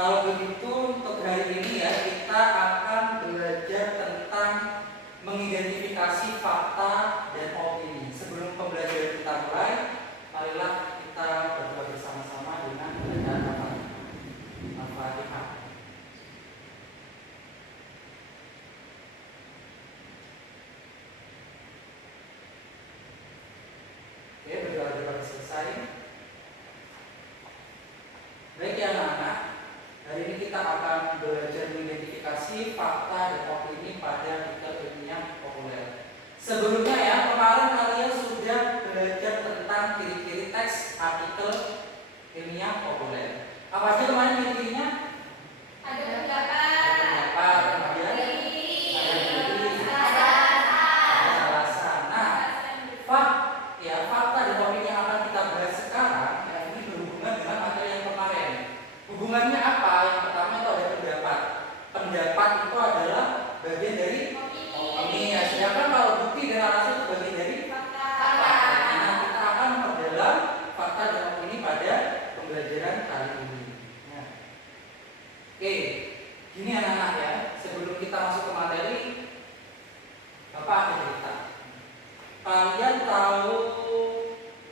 Kalau begitu untuk hari ini ya kita akan belajar tentang mengidentifikasi fakta dan opini. Sebelum pembelajaran kita mulai, marilah kita berdoa bersama-sama dengan bacaan Al-Fatihah. Oke, berdoa selesai. Baik ya anak-anak, hari ini kita akan belajar mengidentifikasi fakta dan opini pada artikel ilmiah populer. Sebelumnya ya, kemarin kalian sudah belajar tentang ciri-ciri teks artikel ilmiah populer. Apa aja kemarin ciri-cirinya? Ada pendapat, kemudian ada alasan. Nah, fakta dan opini yang akan kita bahas sekarang ya, ini berhubungan dengan materi yang kemarin. Hubungannya apa? Yang pertama itu ada pendapat. Pendapat itu adalah bagian dari opini ya. Sedangkan kalau bukti dan alasan itu bagian dari fakta. Nah, kita akan memperdalam fakta dan opini pada pembelajaran kali ini. Nah. Oke, gini anak-anak ya. Sebelum kita masuk ke materi, Bapak ada cerita. Kalian tahu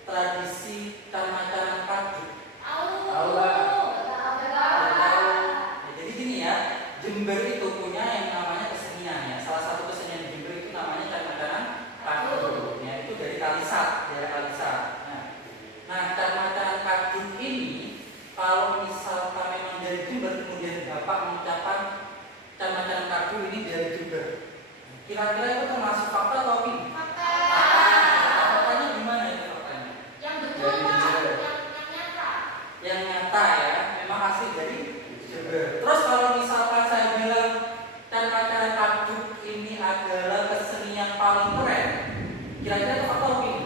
tradisi Canak-Canak Kaju? Tahu lah. Jadi gini ya, Jember itu punya yang namanya kesenian ya. Salah satu kesenian di Jember itu namanya Canak-Canak Kaju. Ya, itu dari Kalisat, daerah Kalisat. Nah, Canak-Canak Kaju ini kalau misalkan memang dari Jember kemudian Bapak mengucapkan Canak-Canak Kaju ini dari Jember, kira-kira itu termasuk fakta atau opini? Faktanya gimana itu faktanya? Yang betul Pak, Yang nyata ya, memang asli dari Jember. Terus kalau misalkan saya bilang Canak-Canak Kaju ini adalah kesenian paling keren, kira-kira itu fakta opini?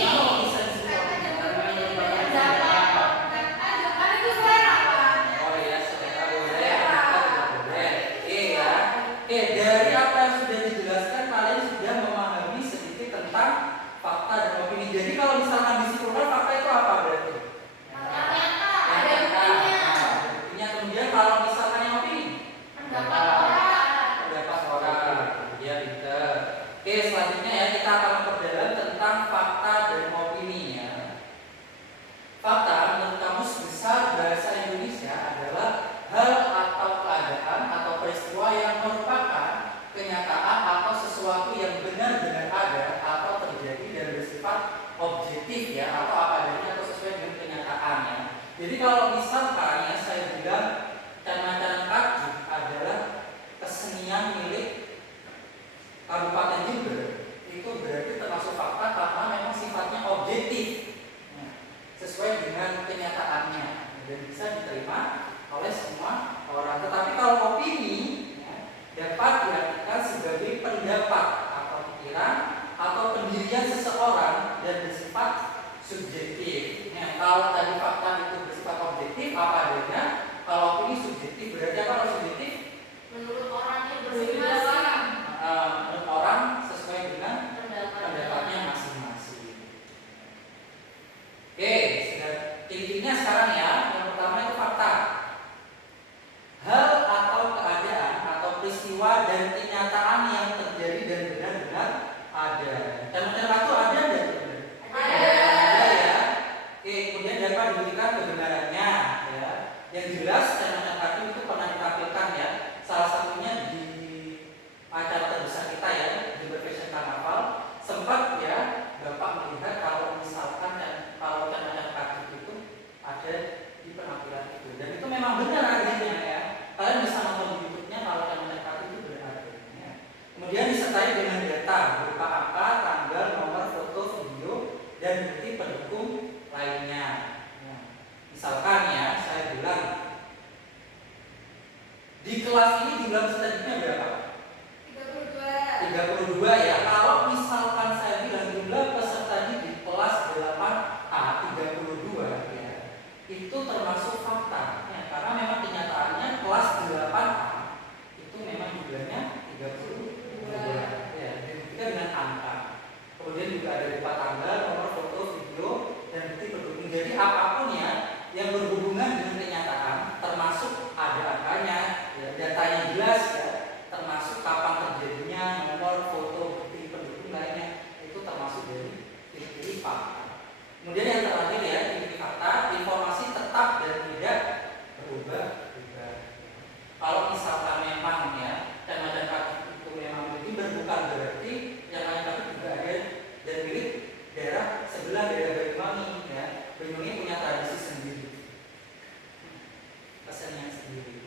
Kalau bisa disebut oh ya, selera boleh, boleh. Ya. Dari apa yang sudah dijelaskan kalian sudah memahami sedikit tentang fakta dan opini. Jadi kalau misalkan disimpulkan fakta itu apa berarti? ada buktinya. Kemudian kalau misalkan yang opini, pendapat orang. Ya, pinter. Selanjutnya ya kita akan memperdalam tentang fakta dan opini ya. Fakta menurut Kamus Besar Bahasa Indonesia adalah hal atau keadaan atau peristiwa yang merupakan kenyataan atau sesuatu yang benar-benar ada atau terjadi dan bersifat objektif ya, atau apa adanya atau sesuai dengan kenyataannya. Jadi kalau misalkan ya saya bilang Canak-Canak Kaju adalah kesenian milik Kabupaten Jember, itu berarti termasuk fakta karena memang sifatnya objektif, sesuai dengan kenyataannya dan bisa diterima oleh semua orang. Tetapi kalau opini ya, dapat diartikan sebagai pendapat atau pikiran atau pendirian seseorang dan bersifat subjektif. Kalau tadi fakta itu bersifat objektif apa adanya, kalau opini subjektif. Berarti apa kalau subjektif? menurut orangnya Menurut orang sesuai dengan pendapatnya masing-masing. Ciri-cirinya sekarang ya. Yang pertama itu fakta. Hal atau keadaan atau peristiwa dan kenyataan yang terjadi dan benar-benar ada. Canak-Canak itu ada enggak? Ada ya. Kemudian dapat dibuktikan kebenarannya ya. Yang jelas Canak-Canak itu pernah ditampilkan ya. Salah satunya di acara terbesar kita ya, Jember Fashion Carnival. Sempat ya Bapak melihat kalau misalkan kalau Canak-Canak itu ada di penampilan itu, dan itu memang benar adanya ya. Kalian bisa nonton di YouTube-nya kalau Canak-Canak itu benar adanya. Kemudian disertai dengan data berupa angka, tanggal, nomor, foto, video, dan bukti pendukung lainnya. Misalkan ya saya bilang di kelas ini jumlah peserta didiknya berapa? 32 ya. Kalau misalkan saya bilang jumlah peserta didik kelas 8A 32 ya, itu termasuk fakta ya, karena memang kenyataannya kelas 8A itu memang jumlahnya 32 ya, dibuktikan dengan angka. Kemudian juga ada berupa tanggal, nomor, foto, video, dan bukti pendukung. Jadi apapun ya yang berhubungan dengan kenyataan kesenian sendiri.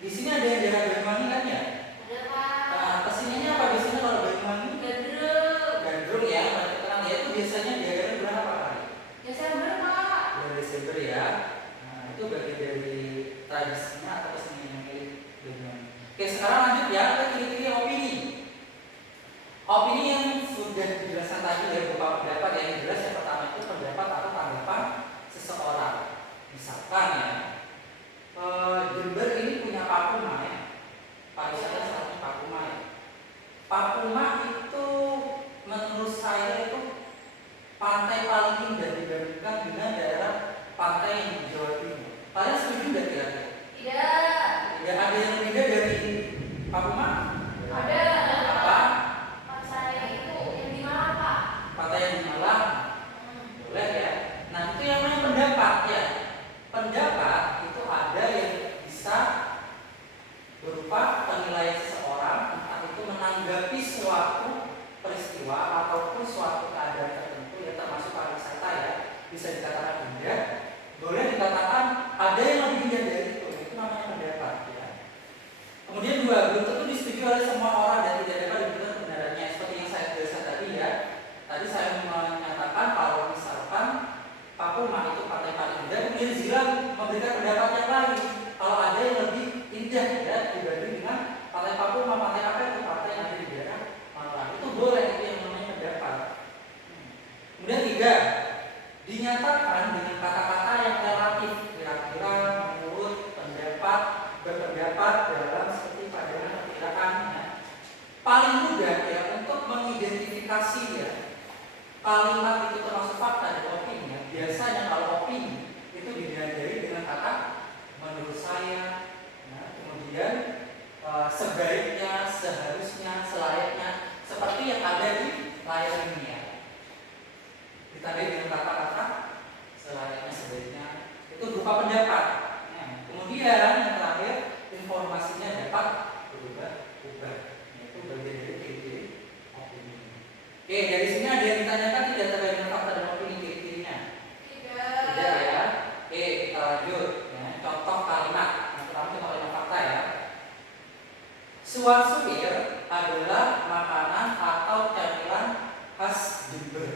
Di sini ada yang daerah Banyuwangi kan ya? Ada Pak. Nah, keseniannya apa biasanya kalau Banyuwangi? Gandrung. Gandrung ya, mereka terkenal ya, itu biasanya diadakan bulan apa kali? Desember Pak. Bulan Desember ya. Nah, itu bagian dari tradisinya atau kesenian yang milik Banyuwangi. Oke, sekarang lanjut ya ke ciri-ciri opini. Opini yang sudah dijelaskan tadi ya, berupa pendapat yang jelas. Yang pertama itu pendapat atau tanggapan seseorang. Misalkan ya, Jember ini punya Papuma ya, pariwisata salah satunya Papuma ya. Papuma itu menurut saya itu pantai paling indah dibandingkan dengan daerah pantai yang di Jawa Timur. Kalian setuju nggak kira-kira? Tidak. Tidak ada yang lebih indah dari Papuma? Ada. Apa? Pantai itu yang di mana Pak? Pantai yang di Malang. Boleh ya. Nah itu yang namanya pendapat ya. Pendapat itu ada yang bisa berupa penilaian seseorang, entah itu menanggapi suatu peristiwa ataupun suatu keadaan tertentu ya, termasuk pariwisata ya, bisa dikatakan indah. Boleh dikatakan ada yang lebih indah dari itu namanya pendapat ya. Kemudian dua, belum tentu disetujui oleh semua orang dan tidak dapat diberikan kebenarannya. Seperti yang saya jelaskan tadi ya. Tadi saya menyatakan kalau misalkan Papuma itu pantai paling indah, kemudian Zila memberikan pendapat yang lain. Kalau ada yang lebih indah ya dibanding dengan pantai Papuma, pantai apa itu pantai yang ada di daerah Malang. Itu boleh, itu yang namanya pendapat. Kemudian tiga, dinyatakan dengan kata-kata yang relatif, kira-kira menurut pendapat, berpendapat dalam seperti pandangan perkiraan ya. Paling mudah ya untuk mengidentifikasi ya kalimat itu termasuk fakta dan opini ya. Biasanya kalau opini itu didasari dengan kata menurut saya, nah, kemudian sebaiknya, seharusnya, selayaknya, seperti yang ada di layar ini ya. Ditandai dengan kata-kata selayaknya, sebaiknya, itu berupa pendapat. Nah, kemudian yang terakhir informasinya dapat berubah-ubah. Itu bagian dari ciri-ciri opini. Oke, dari sini ada yang ditanyakan tidak terkait dengan fakta dan opini ciri-cirinya? Tidak ya. Oke, kita lanjut ya. Contoh kalimat. Yang pertama contoh kalimat fakta ya. Suar-suir adalah makanan atau camilan khas Jember.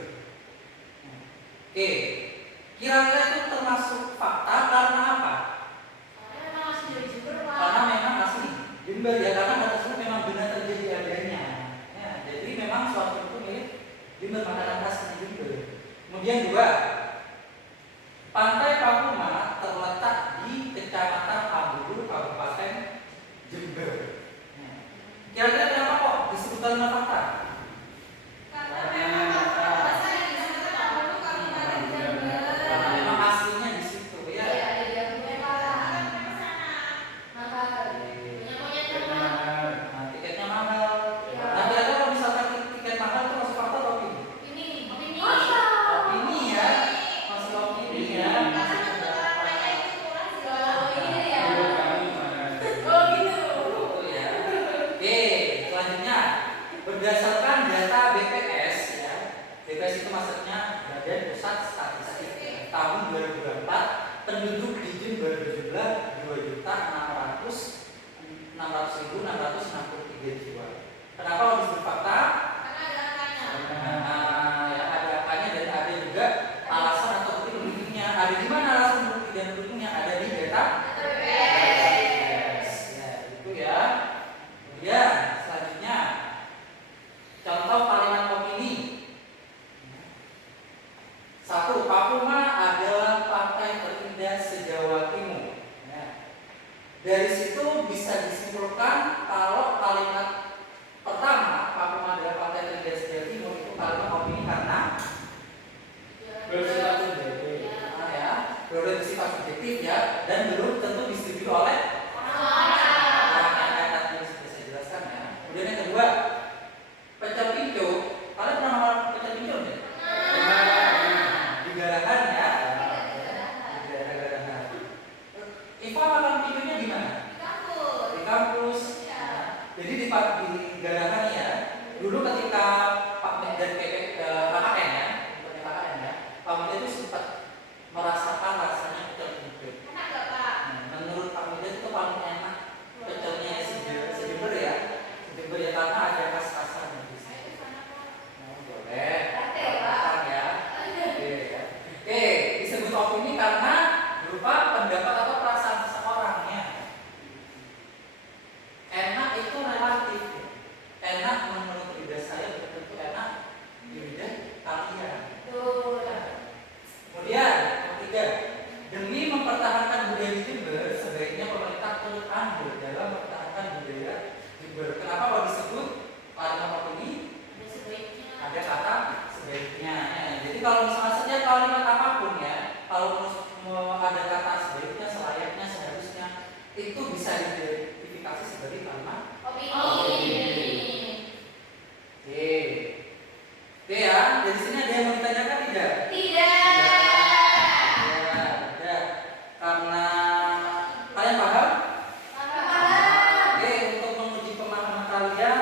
Oke, kira-kira itu termasuk fakta karena apa? Karena memang asli Jember ya, karena hal tersebut memang benar terjadi adanya. Ya, jadi memang suatu itu milik Jember, makanan khas Jember. Kemudian dua, Pantai Papuma terletak di Kecamatan Ambulu, Kabupaten Jember. Kira-kira kenapa kok disebut kalimat fakta? Karena memang aslinya di situ ya. Nah, tiketnya mahal. Nah, kira-kira kalau misalkan tiket mahal itu masuk fakta atau opini? Opini ya, masuk opini ya. Betul ya. Oke, selanjutnya berdasarkan data BPS ya. BPS itu maksudnya Badan Pusat Statistik ya. Tahun 2024 penduduk di Jember berjumlah 2.600.663 jiwa. Kenapa harus disebut fakta? Nah, ya ada angkanya dan ada juga alasan atau bukti penduduknya. Ada di mana alasan bukti dan penduduknya? Ada di data BPS. Ya, itu ya. Kemudian selanjutnya contoh kalimat opini. Satu, Papuma adalah pantai terindah se-Jawa Timur. Ya. Dari situ bisa disimpulkan kalau kalimat pertama Papuma adalah pantai terindah se-Jawa Timur itu kalimat opini karena bersifat subjektif. Nah, ya, bersifat subjektif ya, dan belum tentu disetujui oleh orang yang nanti sudah saya jelaskan ya. Kemudian yang kedua, pecel pincu. Kalian pernah makan pecel pincu nggak? Di Garahan ya. Di daerah Garahan. Iva makan pincunya di mana? Di kampus. Jadi di Garahan ya. Dulu ketika Pak Med dan KKN ya, Pak Med itu sempat merasakan rasanya pecel pincu. Menurut Pak itu bisa diidentifikasi sebagai kalimat Opini. Oke. Oke ya, dari sini ada yang mau ditanyakan tidak? Tidak. Ya, ada. Karena kalian paham? Paham. Oke, untuk menguji pemahaman kalian,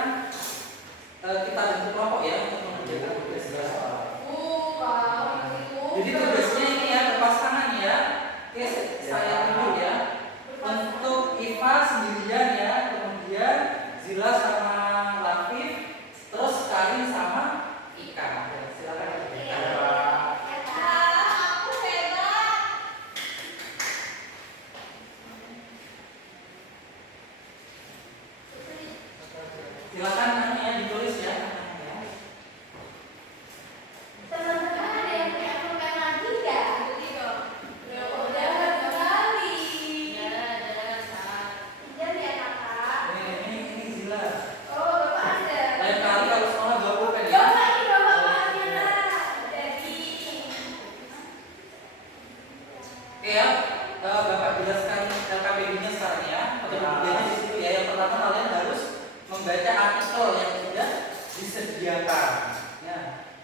kita bentuk kelompok ya untuk mengerjakan tugas kelompok. Jadi tugasnya ini ya lepas tangan ya. Oke, saya tunjuk ya. Untuk Iva sendirian ya, kemudian Zila sama Lafif, terus Karin sama Ika. Ya, silakan dikerjakan. Aku hebat. Silakan namanya ditulis ya. Teman-teman ada yang punya pulpen lagi nggak? Udah kembali. Pinjam ya kakak. Ini Zila. Oh bapak ada. Lain kali kalau sekolah bawa pulpen ya. Bapak ini bapaknya. Jadi. Oke ya, Bapak jelaskan LKPD-nya sekarang ya. Kemudiannya di situ ya. Yang pertama kalian harus membaca artikel yang sudah disediakan. Ya.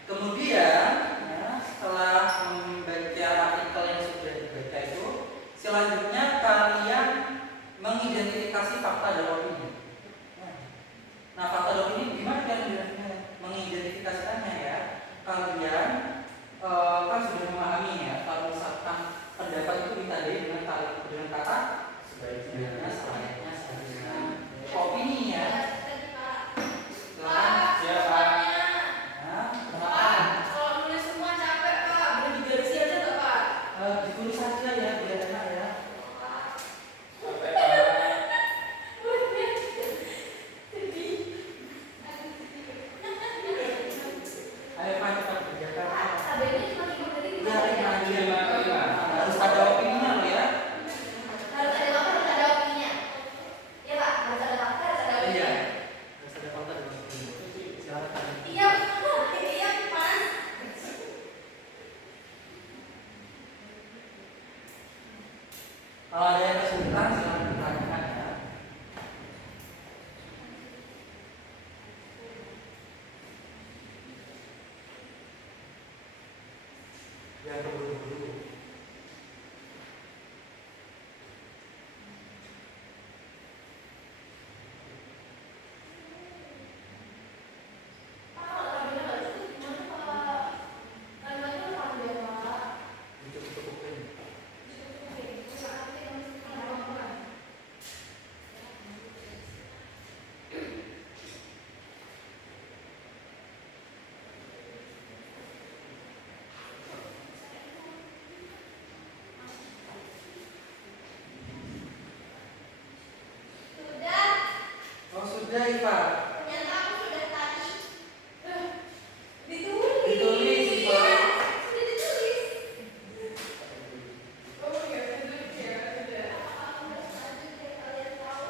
Kemudian ya, setelah membaca artikel yang sudah dibaca itu, selanjutnya kalian mengidentifikasi fakta dan opini. Nah, fakta dan opini gimana kalian mengidentifikasikannya ya? Kalian kan sudah memahami ya kalau misalkan pendapat itu ditandai dengan kata sebaiknya, selayaknya, seharusnya. Opini ya. Silakan. Siapa? Nah, kenapa? Pak, kalau nulis semua capek Pak. Boleh digarisi aja nggak Pak? Ditulis saja ya biar enak ya. Ayo Pak, cepat kerjakan. Adanya cuma 5 menit. Ya, harus ada opininya loh ya. Harus ada fakta, harus ada opininya. Iya Pak, harus ada fakta, harus ada opini. Iya. Harus ada fakta dan opini. Silakan. Iya, iya Mas. Kalau ada yang kesulitan silakan ditanyakan ya. Jangan terburu-buru. Pak, kalau tabelnya nggak cukup gimana Pak? Kalimatnya apa ya Pak? Cukup-cukupin. Oke, nanti kami sudah. Oh sudah Iva. Ternyata aku sudah tadi. Ditulis. Ditulis, Iva. Iya, sudah ditulis. Oh ya, ditulis ya. Sudah. Aku udah selanjutnya kalian tahu.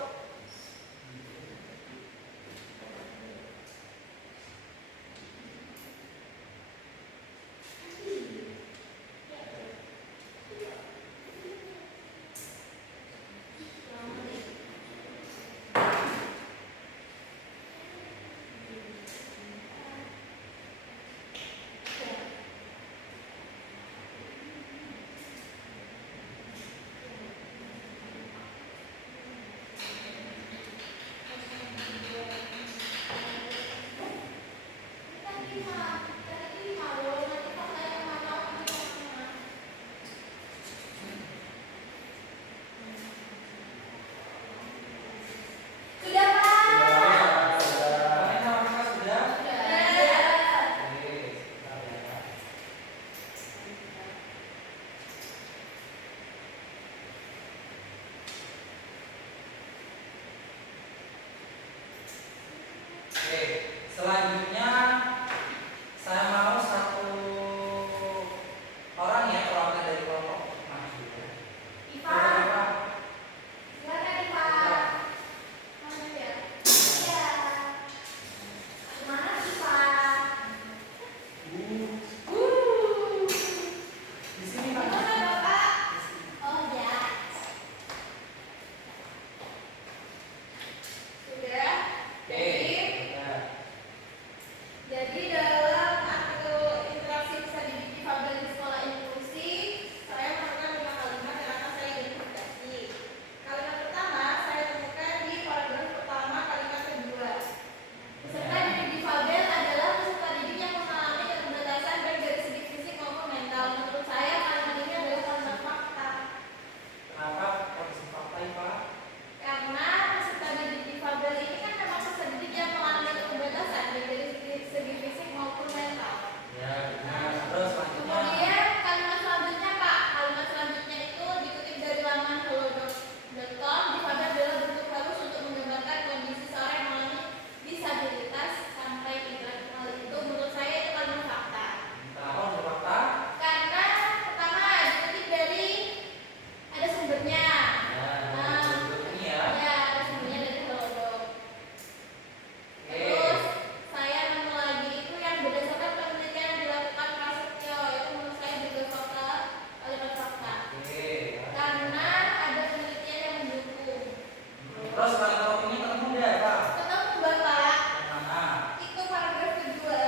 Terus paling opini ketemu udah apa? Ketemu Bapak. Mana? Itu paragraf kedua.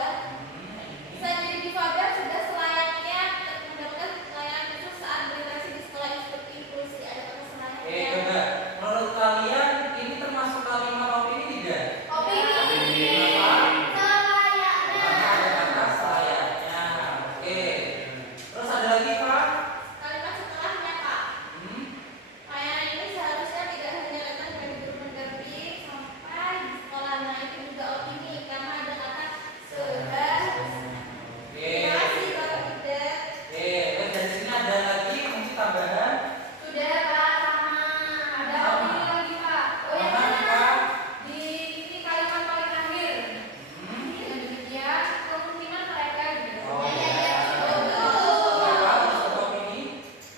Ini. Bisa jadi difabel sudah selayaknya mendapatkan layanan khusus saat berinteraksi di sekolah yang seperti inklusi ada kata selayaknya. Coba. Menurut kalian ini termasuk kalimat opini tidak? Opini. Kenapa? Selayaknya. Karena ada kata selayaknya. Oke. Terus ada lagi Pak? Kalimat setelahnya Pak. Hmm? Layanan ini seharusnya tidak hanya datang dari guru pendamping sampai di sekolah. Nah itu juga opini karena ada kata seharusnya. Oke. Terima kasih Bapak Budet. Terus dari sini ada lagi fungsi tambahan. Sudah Pak sama. Ada opini lagi Pak. Oh yang Mana, mana? Pak? Di ini kalimat paling akhir. Hmm? Dengan demikian kemungkinan mereka juga. Oh, Ya, ya. ya, Kenapa betul. harus opini?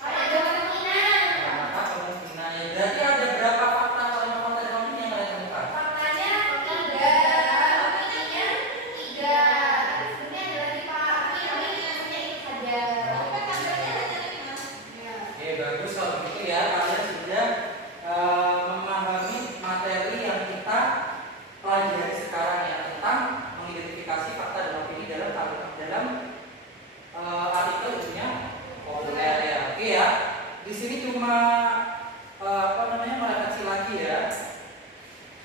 Ada kemungkinan. Maka kemungkinannya berarti ada berapa fakta kalimat fakta dan opini yang kalian temukan? Faktanya tiga, opininya tiga. Sebenarnya ada lagi Pak. Tapi opininya itu saja. Tapi kabarnya ada lagi Mas. Ya. Oke, bagus kalau begitu ya. Kalian sudah memahami materi yang kita pelajari sekarang ya tentang mengidentifikasi fakta dan opini dalam artikel itunya populer ya. Oke ya. Di sini cuma merefleksi lagi ya.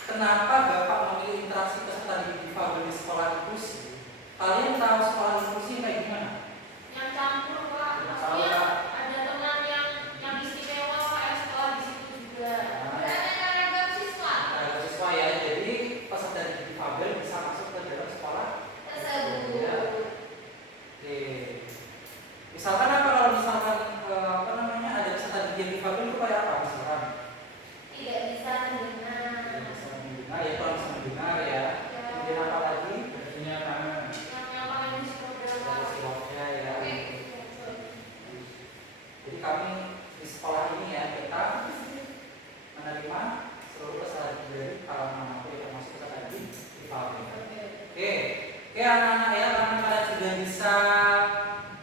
Kenapa Bapak memilih interaksi peserta difabel di sekolah inklusi? Kalian tahu sekolah inklusi kayak gimana? Yang campur Pak. Tahu, Maksudnya Pak? ada teman yang istimewa Pak yang sekolah di situ juga. Ada ragam siswa Ada siswa ya. Jadi peserta difabel bisa masuk ke dalam sekolah tersebut. ya. Oke. Misalkan apa kalau misalkan ada peserta difabel itu kayak apa misalkan? Tidak bisa mendengar. Tidak bisa mendengar ya, kalau bisa mendengar ya. Kemudian apa lagi? Artinya tangan. Yang paling disuruh Dari silapnya ya. Oke. Jadi kami di sekolah ini ya kita menerima seluruh peserta dari kalangan manapun yang termasuk peserta difabel. Oke, anak-anak ya, karena kalian sudah bisa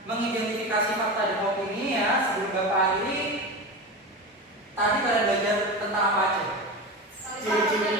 mengidentifikasi fakta dan opini ya. Sebelum Bapak akhiri, tadi kalian belajar tentang apa aja? Ciri-ciri